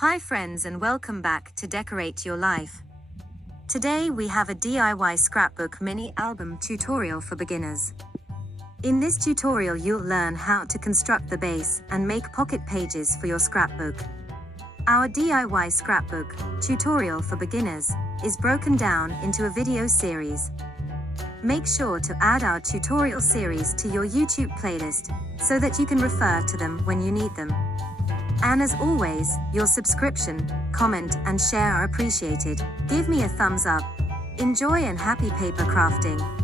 Hi friends and welcome back to Decorate Your Life. Today we have a DIY scrapbook mini album tutorial for beginners. In this tutorial you'll learn how to construct the base and make pocket pages for your scrapbook. Our DIY scrapbook tutorial for beginners is broken down into a video series. Make sure to add our tutorial series to your YouTube playlist so that you can refer to them when you need them. And as always, your subscription, comment and share are appreciated. Give me a thumbs up. Enjoy and happy paper crafting.